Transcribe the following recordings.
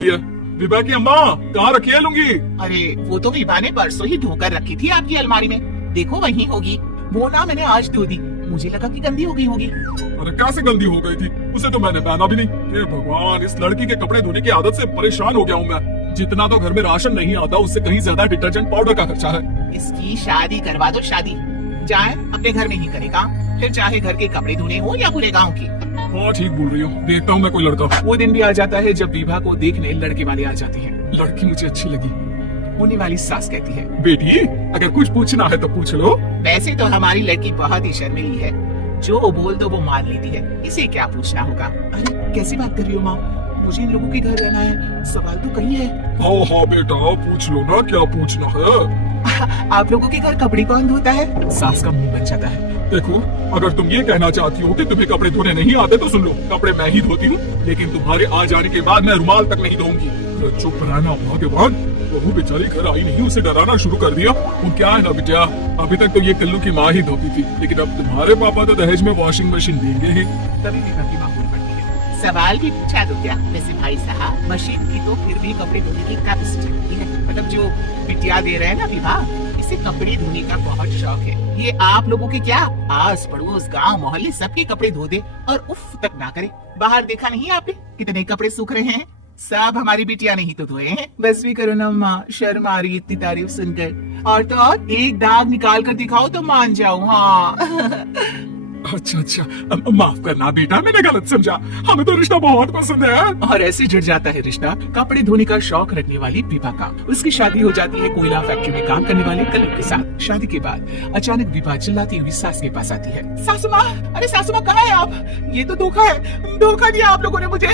विभा की अम्मा कहाँ रखी है लुंगी? अरे वो तो विभा ने परसों ही धोकर रखी थी आपकी अलमारी में, देखो वहीं होगी। वो ना मैंने आज धो दी, मुझे लगा कि गंदी हो गई होगी। अरे कैसे गंदी हो गई थी? उसे तो मैंने पहना भी नहीं। हे भगवान, इस लड़की के कपड़े धोने की आदत से परेशान हो गया हूँ मैं। जितना तो घर में राशन नहीं आता उससे कहीं ज्यादा डिटर्जेंट पाउडर का खर्चा है। इसकी शादी करवा दो, शादी जाए अपने घर में ही करेगा, फिर चाहे घर के कपड़े धोने हो या पूरे गाँव की। हाँ ठीक बोल रही हो, देखता हूँ मैं कोई लड़का। वो दिन भी आ जाता है जब विभा को देखने लड़के वाले आ जाते हैं। लड़की मुझे अच्छी लगी। होने वाली सास कहती है, बेटी अगर कुछ पूछना है तो पूछ लो। वैसे तो हमारी लड़की बहुत ही शर्मीली है, जो बोल दो वो मान लेती है, इसे क्या पूछना होगा। अरे कैसी बात कर रही हो माँ, मुझे इन लोगों के घर रहना है, सवाल तो कहीं है। हाँ बेटा पूछ लो ना, क्या पूछना है। आप लोगों के घर कपड़े कौन धोता है? सास का मुंह बन जाता है। देखो अगर तुम ये कहना चाहती हो कि तुम्हें कपड़े धोने नहीं आते तो सुन लो, कपड़े मैं ही धोती हूँ, लेकिन तुम्हारे आ जाने के बाद मैं रुमाल तक नहीं धोऊंगी। चुप रहना भाग्यवान। बहू बेचारी घर आई नहीं, उसे डराना शुरू कर दिया। वो क्या है ना बेटा, अभी तक तो ये कल्लू की माँ ही धोती थी, लेकिन अब तुम्हारे पापा तो दहेज में वॉशिंग मशीन देंगे ही। तभी विभा की माँ बोल पड़ती है, सवाल भी पूछा तो क्या। वैसे भाई साहब, मशीन की तो फिर भी कपड़े धोने की कैपेसिटी है। मतलब जो बिटिया दे रहे हैं ना विभा, इसे कपड़े धोने का बहुत शौक है। ये आप लोगों के क्या, आस पड़ोस गांव मोहल्ले सबके कपड़े धो दे और उफ तक ना करे। बाहर देखा नहीं आपने कितने कपड़े सूख रहे हैं? सब हमारी बिटिया ने ही तो धोए हैं। बस भी करो ना माँ, शर्म आ रही इतनी तारीफ सुनकर। और तो और एक दाग निकाल कर दिखाओ तो मान जाऊँ। हाँ अच्छा माफ करना बेटा, मैंने गलत समझा। हमें तो रिश्ता बहुत पसंद है। और ऐसे जुड़ जाता है रिश्ता कपड़े धोने का शौक रखने वाली विभा का। उसकी शादी हो जाती है कोयला फैक्ट्री में काम करने वाले कल्लू के साथ। शादी के बाद अचानक विभा चिल्लाती हुई सास के पास आती है, सासू माँ, अरे सासू माँ कहाँ है आप? ये तो धोखा है, धोखा दिया आप लोगों ने मुझे।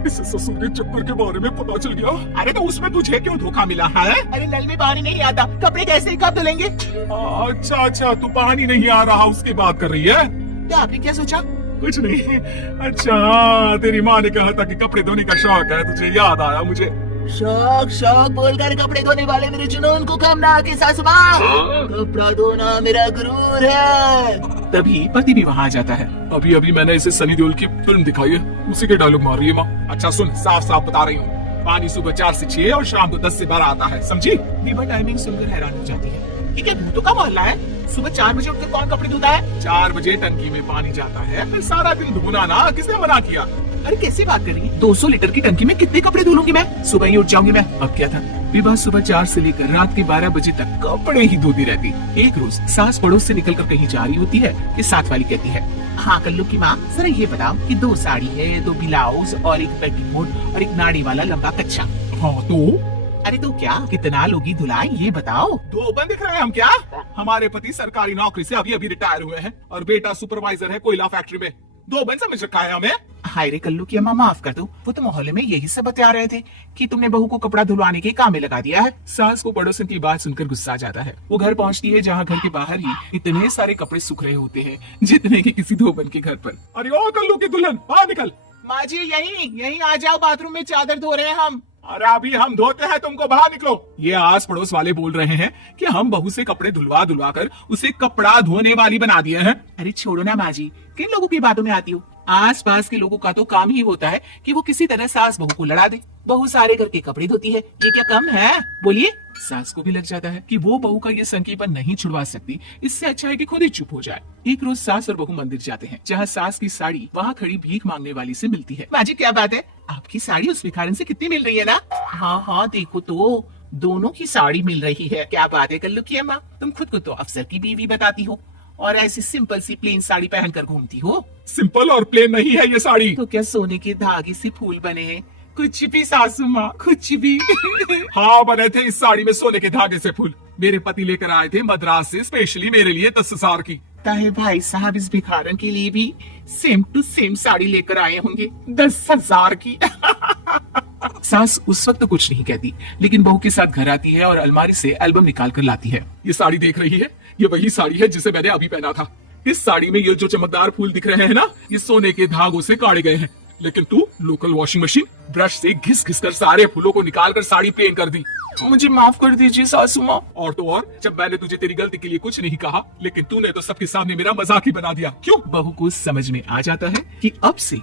इस ससुर के चक्कर के बारे में पता चल गया। अरे तो उसमें तुझे क्यों धोखा मिला है? अरे नल में पानी नहीं आता, कपड़े कैसे कब धुलेंगे? अच्छा तू पानी नहीं आ रहा उसकी बात कर रही है? तो आपने क्या सोचा? कुछ नहीं। अच्छा तेरी माँ ने कहा था कि कपड़े धोने का शौक है, तुझे याद आया मुझे। शौक शौक बोलकर कपड़े धोने वाले मेरे जुनून को कम ना आके सासू माँ, कपड़ा धोना मेरा गुरूर है। तभी पति भी वहाँ आ जाता है। अभी मैंने इसे सनी देओल की फिल्म दिखाई है, उसी के डायलॉग मार रही है माँ। अच्छा सुन, साफ साफ बता रही हूँ, पानी सुबह 4 से 6 और शाम को 10 से 12 आता है, समझी? विभा टाइमिंग सुनकर हैरान हो जाती है। ठीक है, भूतों का मोहल्ला है, सुबह 4 बजे उठकर कौन कपड़े धोता है? 4 बजे टंकी में पानी जाता है, फिर सारा दिन धोना ना, किसने मना किया? अरे कैसी बात कर रही है? 200 लीटर की टंकी में कितने कपड़े धो लूंगी मैं? सुबह ही उठ जाऊंगी मैं। अब क्या था, विभा सुबह 4 से लेकर रात के 12 बजे तक कपड़े ही धोती रहती। एक रोज सास पड़ोस से निकलकर कहीं जा रही होती है कि साथ वाली कहती है, हाँ कल्लू की माँ, जरा ये बताओ कि 2 साड़ी है, 2 ब्लाउज और एक पेटीकोट और एक नाड़ी वाला लंबा कच्चा। हाँ तो अरे तो क्या, कितना लोगी धुलाई ये बताओ। 2 बंद दिख रहे हैं हम क्या? हमारे पति सरकारी नौकरी से अभी रिटायर हुए हैं और बेटा सुपरवाइजर है कोयला फैक्ट्री में। 2 बंद समझ रखा है हमें। हाय रे कल्लू की अम्मा, माफ कर दो, वो तो मोहल्ले में यही सब बता रहे थे कि तुमने बहू को कपड़ा धुलवाने के काम में लगा दिया है। सास को पड़ोसन की बात सुनकर गुस्सा आ जाता है। वो घर पहुंचती है जहाँ घर के बाहर ही इतने सारे कपड़े सूख रहे होते हैं जितने की किसी धोबन के घर पर। अरे ओ कल्लू की दुल्हन, बाहर निकल। माँ जी यहीं आ जाओ, बाथरूम में चादर धो रहे हैं हम। अरे अभी हम धोते हैं, तुमको बाहर निकलो। ये आस पड़ोस वाले बोल रहे हैं कि हम बहू से कपड़े धुलवा कर उसे कपड़ा धोने वाली बना दिए हैं। अरे छोड़ो ना माँ जी, किन लोगों की बातों में आती हो? आस पास के लोगों का तो काम ही होता है कि वो किसी तरह सास बहू को लड़ा दे। बहू सारे घर के कपड़े धोती है, ये क्या कम है? बोलिए। सास को भी लग जाता है कि वो बहू का ये संकीपन नहीं छुड़वा सकती, इससे अच्छा है कि खुद ही चुप हो जाए। एक रोज सास और बहू मंदिर जाते हैं जहाँ सास की साड़ी वहाँ खड़ी भीख मांगने वाली से मिलती है। माँ जी क्या बात है, आपकी साड़ी उस भिखारन से कितनी मिल रही है ना? हाँ देखो तो दोनों की साड़ी मिल रही है। क्या बात है कल्लू की अम्मा, तुम खुद को तो अफसर की बीवी बताती हो और ऐसी सिंपल सी प्लेन साड़ी पहनकर घूमती हो। सिंपल और प्लेन नहीं है ये साड़ी। तो क्या सोने के धागे से फूल बने हैं? कुछ भी सासू माँ, कुछ भी। हाँ बने थे इस साड़ी में सोने के धागे से फूल। मेरे पति लेकर आए थे मद्रास से स्पेशली मेरे लिए 10,000 की। ताहे भाई साहब इस भिखारन के लिए भी सेम टू सेम साड़ी लेकर आए होंगे 10,000 की। सास उस वक्त तो कुछ नहीं कहती, लेकिन बहू के साथ घर आती है और अलमारी से एल्बम निकाल कर लाती है। ये साड़ी देख रही है, ये वही साड़ी है जिसे मैंने अभी पहना था। इस साड़ी में ये जो चमकदार फूल दिख रहे हैं ना, ये सोने के धागों से काटे गए हैं, लेकिन तू लोकल वॉशिंग मशीन ब्रश से घिस घिस कर सारे फूलों को निकाल कर साड़ी प्लेन कर दी। मुझे माफ कर दीजिए सासू माँ। और तो और, जब मैंने तुझे तेरी गलती के लिए कुछ नहीं कहा, लेकिन तूने तो सबके सामने मेरा मजाक ही बना दिया। क्यों? बहू को समझ में आ जाता है कि अब से